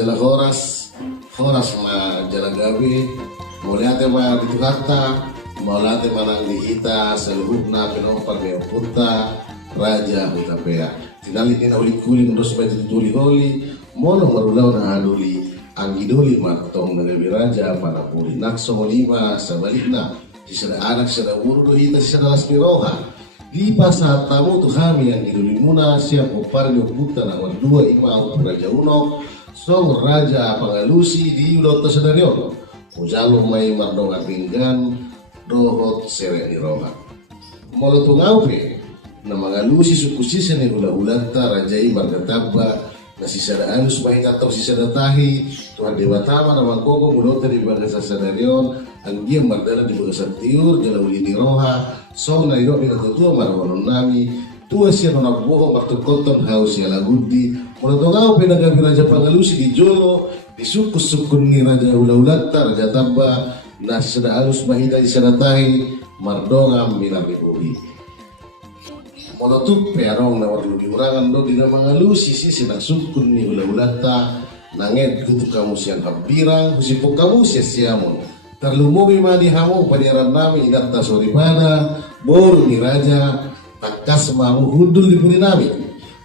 jala horas ma jala gabi, mauliate ma dituhatta, maulate manang dihita, seluhukna pinopar punta, raja hutapea. Tinali nina ulit-kuling dos ba ditutuli-holi, mono marulaw na hanuli, ang iduli matong nagabi raja, manapuli nakso lima sa balik na, sisa na anak siya na uro dohita, sisa na lasmiroha. Lipas sa tamu tu kami yang iduli muna siya po para niupunta na dua imaw raja uno, so raja pangalusi di ulo to sa daryo. Ujalo may mardong atinggan, dohot sere ni roha. Molo tungaupe, na mangalusi sukusisa ni ula-ulanta rajai margataba, na sisadaan sumahinga to sisadatahi, Tuhan Dewa Tama na mangkoko mulota di bagasa sa daryon, ang diyang mardala di bagasa tiur, jalawuli ni roha, so na iyo pinatutua marawanon nami, tua siya na nabuho martukoton haus siya lagudi, mula tungaw pinagabi raja pangalusi di jolo, di sukus-sukun ni raja ula-ulanta, raja taba, na sisadaalus mahida di sanatahi, mardongam minaribuhi. Monotup perong na warlu diurangan do di na mangalusi sisi nagsukun ni ula-ulanta, nanged kutu kamu siyang habirang, husipok kamu siya-siyamon. Terlumumi madi hamu paniran nami idata soribana, boru ni raja, takas mamu hudul di puri nami.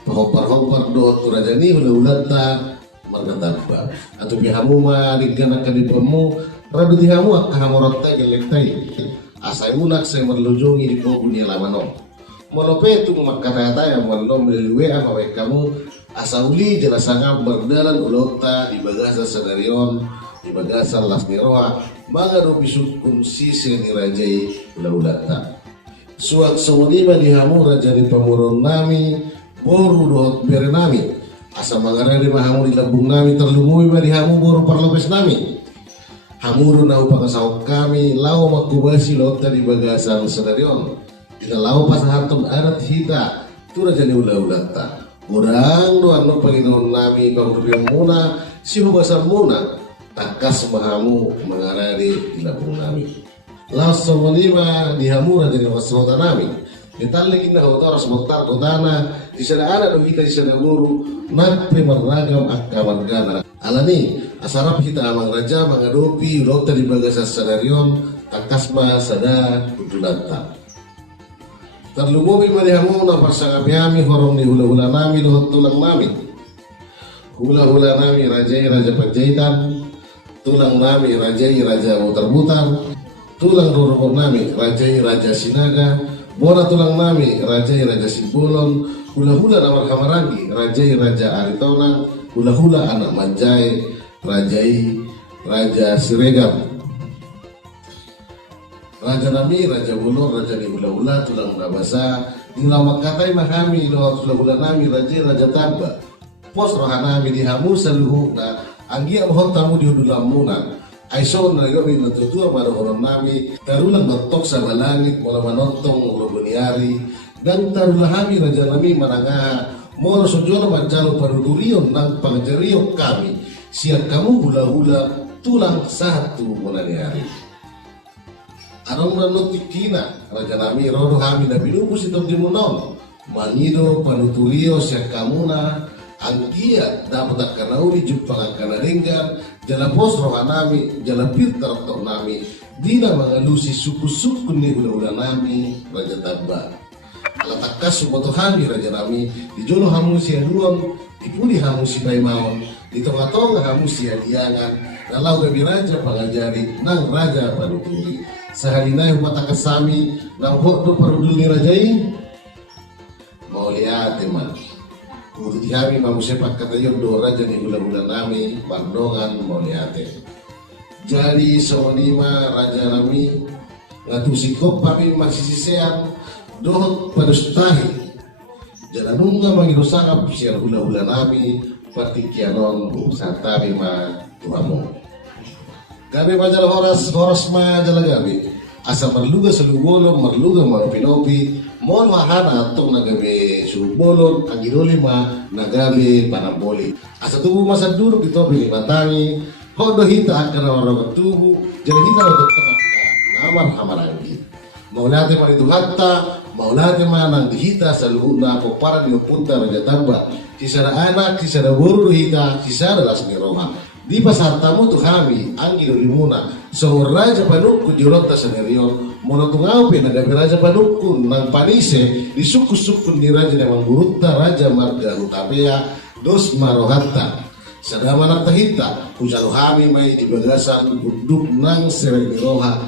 Pahopar-hopar do tu raja ni ula-ulanta, margataba. Atau pihamu ma diganakan di pemu, radu dihamu akahamu rotai gelektai. Asai unak saya merlujungi di pogu ni alamano. Molope tu makata yang malom lelue ama kamu asauli jelasanga berdalan ulota di bagasa sadarion di bagasa lasmiroa magaro bisukun sisi ni rajai ula-ulata suak sewudima dihamu raja di pamurun nami boru dot berenami asa mangara di mahamu di labung nami terlumui dihamu boru parlopes nami hamuru na upakasaok kami lau makubasi lota di bagasa sadarion kita lau pasahantom arat hita tu raja ni ula-ulata orang doang no Panginoon nami pagrupiang muna si hubasan muna takas mahamu mengarari di labung nami laos sa malima dihamura dari wasrota nami ditalig na otoras motar kotana di sana ana do kita di sana guru nagpe maragam akamargana alani asarap kita amang raja mangadopi ulok tadi bagasa sanarion takas ma sada kudulanta terlumumi marihamu na parsangapyami horong ni hula-hula nami dohot tulang nami hula-hula nami rajai raja panjaitan tulang nami rajai raja mutar-mutar tulang rurukok nami rajai raja sinaga bona tulang nami rajai raja sipulon hula-hula namar hamarangi rajai raja aritona hula-hula anak manjai rajai raja siregam raja nami, raja bulur, raja ni hula-hula, tulang nabasa, nilawak katai mahami, doa hula-hula nami, raja taba. Pos roha nami dihamu saluhu na anggia mohon tamu di hudulam munan. Aison na yomi natutua pada orang nami, tarulang notok sa balangit, mula manontong ulo buniari, dan tarulah kami raja nami mananga, moro sojono mancalo parudurion ng pangjariok kami, siap kamu hula-hula tulang satu mulaniari. Anong nanutikina raja nami rodo kami na binubus itong dimunon manido panuturio siya kamuna angkia dapat akanauli jumpang akanadenggan jalapos roha nami jalapir taroktok nami dina mangalusi suku-suku ni hula-hula nami raja taba alatakas sumoto kami raja nami di jolo hamu siya duang dipuli hamu si baimawon di tengah-tengah hamu siya diangan nalau gabi raja pangajari nang raja panuturi sahalinay humatakas sami nang hotdo parudul ni rajai mau lihat teman kudu dihami mamusepat katayon do raja ni hula-hula nami pardongan mau lihat jadi sawanima raja nami ngatusikop kami magsisisean dohot padustahi jalanunga mangirusakap siya hula-hula nami patikianon santabi ma tuhamu gabi majal horas ma jalagabi asa marluga salubolo marluga marupinopi mon mahana atong nagabi sulubolo ang idoli ma nagabi panamboli asa tubu masa duduk di topi ni matangi hodo hita akara warabat tubu jadi hita rodo tengah namar hamarangi maulate manito hatta maulate manang dihita sa luhuna po para diupunta raja tamba sisada anak, sisada buru hita, sisada las roha. Di pasar tamu tu kami, anggi do limuna. So raja panuku jurota senerion, monotungau pe naga raja panuku nang panise di suku-suku ni raja yang mangurutta raja marga utapea dos marohatta. Sadama nak tahita, kujalu kami mai di bagasan duduk nang sereni roha,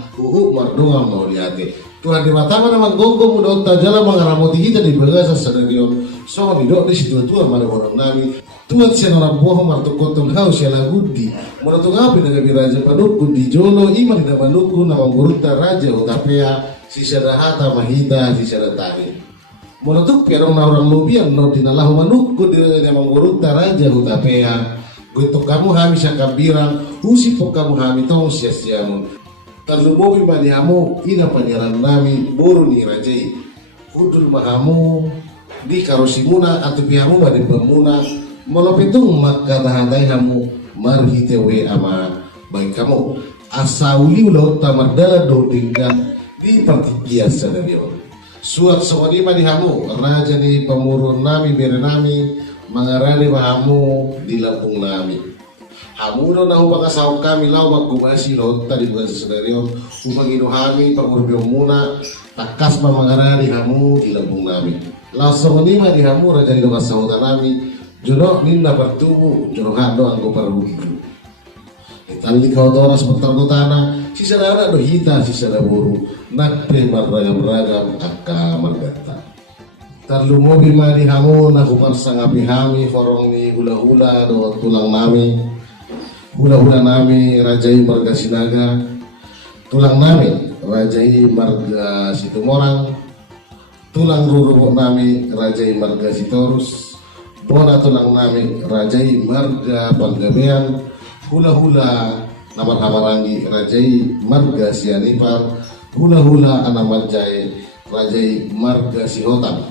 mardunga mauliate. Tuhan di mata mana manggogo muda tajala mangaramoti kita di bagasan senerion. So ni dok di situ tuan mana orang nami. Tuhan siya naramboho martukotong hau siya lagudi. Monotong naga raja panuku di jolo iman na manuku na mangurutta raja utapea sisya dahata mahita sisya datari. Monotuk perong na orang lubian no dinalahu manuku di na mangurutta raja utapea. Gusto kamu hami siya kabirang usipok kamu hami tong siya siyamun. Talubobi manihamu ina panyaran nami boro ni rajai. Kudul mahamu di karosimuna atau pihamu badi pemuna. Molopetung maka tahantai kamu marhitewe ama baik kamu asauli ulau tamardala do dengan di partikia sadario suat sawadi mani hamu raja ni pemurun nami bere nami mangarani mahamu di Lampung nami hamu do nahu makasau kami lau makubasi lo tadi bukan sadario upangino hami pangurbiong muna takas mangarani hamu di Lampung nami lau sawadi mani hamu raja ni do kasau nami jono ninda bertubuh jono hado anggo perbudu itali kau toras bertarutana sisa dana do hita sisa da buru nakpe beragam-ragam akka margata tarlu mobi mari hamu nakupar sangapi hami forong ni hula-hula do tulang nami hula-hula nami rajai marga sinaga tulang nami rajai marga situmorang tulang ruruk nami rajai marga sitorus bona tulang nami rajai marga panggabean hula-hula namar hamarangi rajai marga sianipar hula-hula anamarjai rajai marga sihotan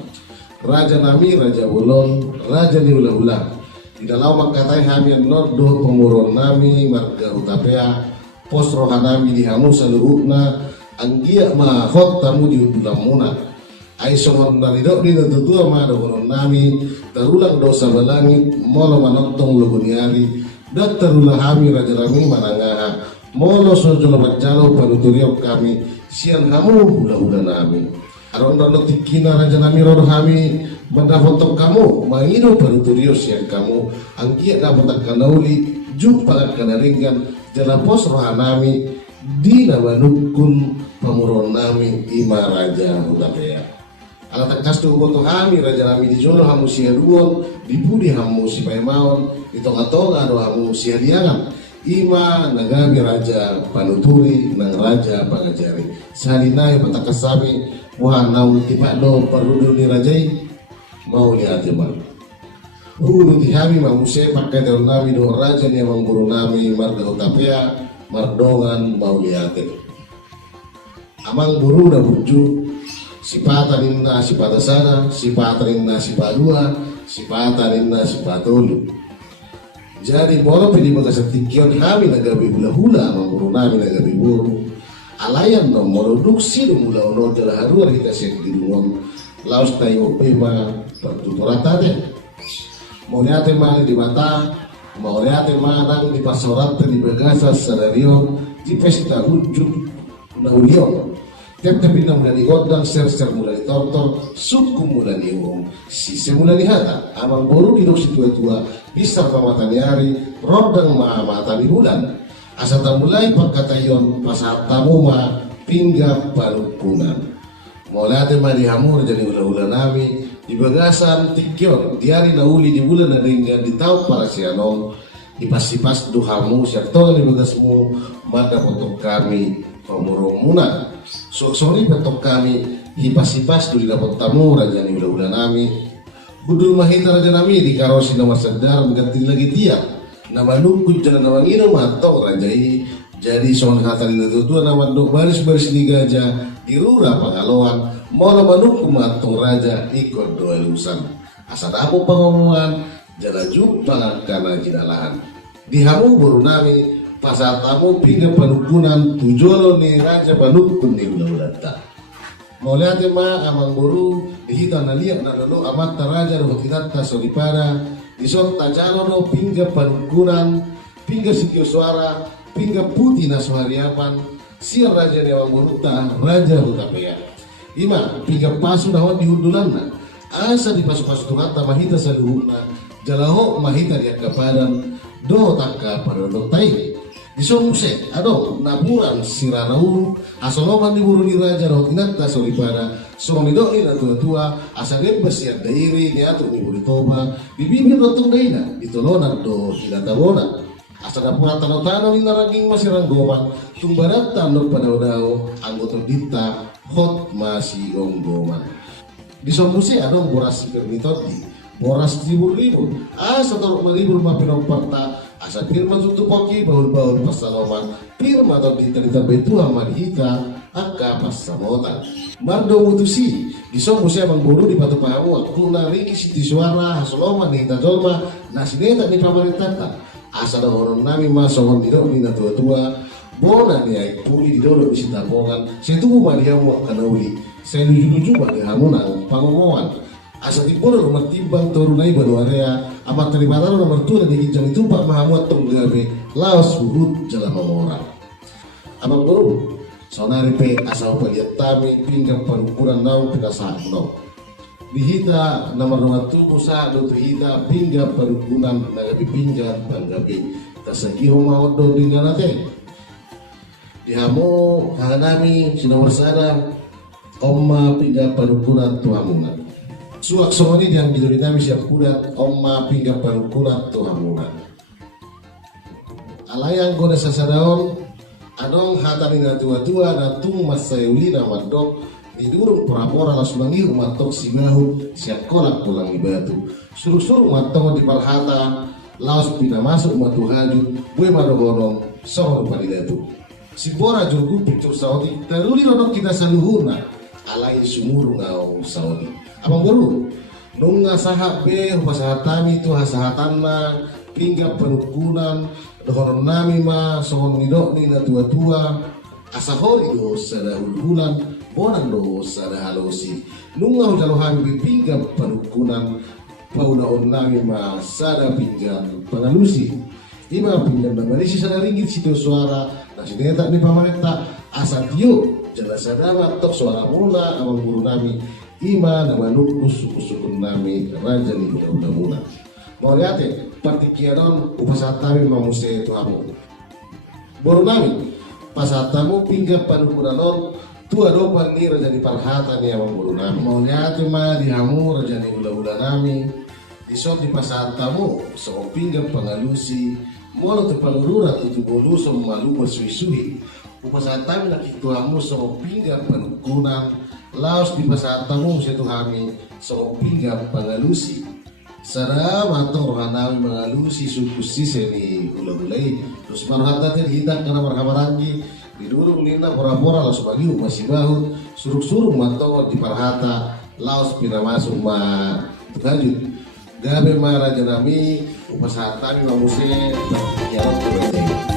raja nami raja bulon raja ni hula-hula di dalam makatai hamian nodo pemurun nami marga utapea pos rohanami di hamu saluhukna anggia ma hot tamu di ulamuna ai songon dalidok di tutua ma do nami tarulang dosa balangit molo manontong luguniari dat tarulah hami raja rami manangaha molo sojolo bacalo panuturio kami sian hamu hula-hula nami aron dono tikina raja nami rodo hami banda foto kamu mangino panuturio sian kamu angkia dapat kanauli jumpa kanaringan jala pos rohanami di namanukun pamuron nami ima raja utapea alat kastu boto hami raja nami di jono hamu sia duon di budi hamu si paimaon di tonga-tonga do hamu sia diangan ima nagami raja panuturi nang raja pangajari salinai patakasabi wah nau tipak do parudu ni rajai mau lihat man hulu ti hami mamu se pakai do nami do raja ni amang guru nami marga utapea mardongan mau lihat amang guru da buju sipata ninna sipata sana sipata ninna sipadua sipata ninna sipatulu jadi bolo pedi bagas tikion kami nagabi hula-hula manguru nami nagabi buru alayan no produksi do mula ono jala haruar kita sek di dungon laos tayo pema pertuturate mau lihat mana di mata mau lihat mana di pasoran di bagasa sadario di pesta ujung naulion tiap-tiap bintang mulai digodang, ser-ser mulai ditortor, suku mulai diung, sisi mulai dihata, abang boru hidup si tua-tua, bisa pamatan yari, rodang mahamatan di bulan, asal tak mulai pagkatayon, pasat tamu ma, pinggap palukunan. Mulai ate marihamur jadi ula-ula nami, di bagasan tikyon, diari nauli di bulan na ringan, di tau para sianong, di pas-pas duhamu, syartong di bagasmu, mada untuk kami, pemurung munah. Sorry bentuk kami hipas-hipas dulu dapat tamu raja ni ulah-ulah nami budul mahita raja nami di karosi nomor sedar mengganti lagi tiap nama nukut jangan nama ngino matong raja ini jadi soal kata di tutua nama nuk baris-baris di gajah irura pangaloan mau nama nukut matong raja ikut doa lusan asal aku pengomongan jala jumpa karena jidalahan di hamu baru nami pasal tamu pinggir penukunan tujolo ni raja panukun ni ulah-ulah Mauliate ma amang boru dihita na liak na lolo amat taraja do tinata solipara isok tajalo do pingga panungkuran pingga sikio suara pingga putih na suhariapan siar raja ni amang boru ta raja hutapea ima pingga pasu dawat dihudulan na asa di pasu-pasu tunata mahita sa luhuna jalaho mahita di akapadan do takka pada dotai disomuse ado naburan siranau asoloman di buru di raja do tinata solipara suami do ina tua-tua asa dia bersiap dairi dia atur di buru toba bibibir rotung daina ditolonan do hilatabona asa dapura tanau-tanau ni naraging masiranggoman tumbarat tanok pada udao anggota dita hot masih gonggoman disomuse ado boras permitoti boras ribu-ribu asa torok maribur mapinong parta asa firma tutup koki baul-baul pasaloman firma atau dita-dita betua marhita angka pasamotan mardo mutusi disomuse amang buru di patu pahamu waktu nariki siti suara hasoloman di hita jolma nasineta ni pamarintata asa da orang nami masongon di dalam dina tua-tua bona ni ay puli di dalam isi tambongan setubu mariamu kanauli saya luju-luju pada hamunang pangomoan asa tipura rumah timbang turunai baru area amat terlibat nomor tua di kijang itu pak mahamuat tunggabe laos hurut jalan orang abang baru sonari pe asal pelihat tami pinggang pengukuran nau kita saat nau dihita nomor rumah tubuh saat do hita pinggang pengukuran nagapi pinggang banggapi tasagi rumah do dengan nate dihamu hanami sinawar sana omma pinggang pengukuran tuamungan suak soni yang biduri nami siap kudat omma pinggang pengukuran tuamungan alayang gona sasadaon adong hatamina tua-tua na tung masayulina madok idurung pura-pura lasulangi umatok sibahu siap kolak pulang di batu suruh-suruh matong di parhata laos pina masuk matu haju gue madogonong sohor padidatu si bora jurgu pictur saudi teruli rodok kita saluhuna alai sumuru ngau saudi abang baru nunga sahab be pasahatami tu hasahatanna pingga perukunan dohor nami ma sohon nidok ni na tua-tua asahori do sada hululan bonang do sada halosi nunga jalohan pingga perukunan pauna on nami ma sada pingga pengalusi ima pingga namarisi sada ringgit situ suara nasineta ni pamarenta asatio jala sadama tok suara mula amang buru nami ima nama nukus suku-suku nami raja ni budak-budak mula mau lihat partikianon upasatami mamuse itu hamu boru nami pasatamu pingga panukuranon tua dopan ni raja di parhata ni amang boru nami mau lihat ma di hamu raja ni ula-ula nami disot di pasatamu so pingga pangalusi molo te palururat itu boluso malu bersuih-suih upasatami nak itu hamu so pingga panukunan laos di pasatamu setu hami so pingga pangalusi Sarah matong rohanawi mengalusi suku sise ni gula-gulai terus marhata terhidak karena marhabarangi didurung lina pora-pora laos bagi masih bahu suruk-suruk matong di parhata laos pina masuk ma tukajut gabe ma raja nami upasatami mamuse kiamat kebetulan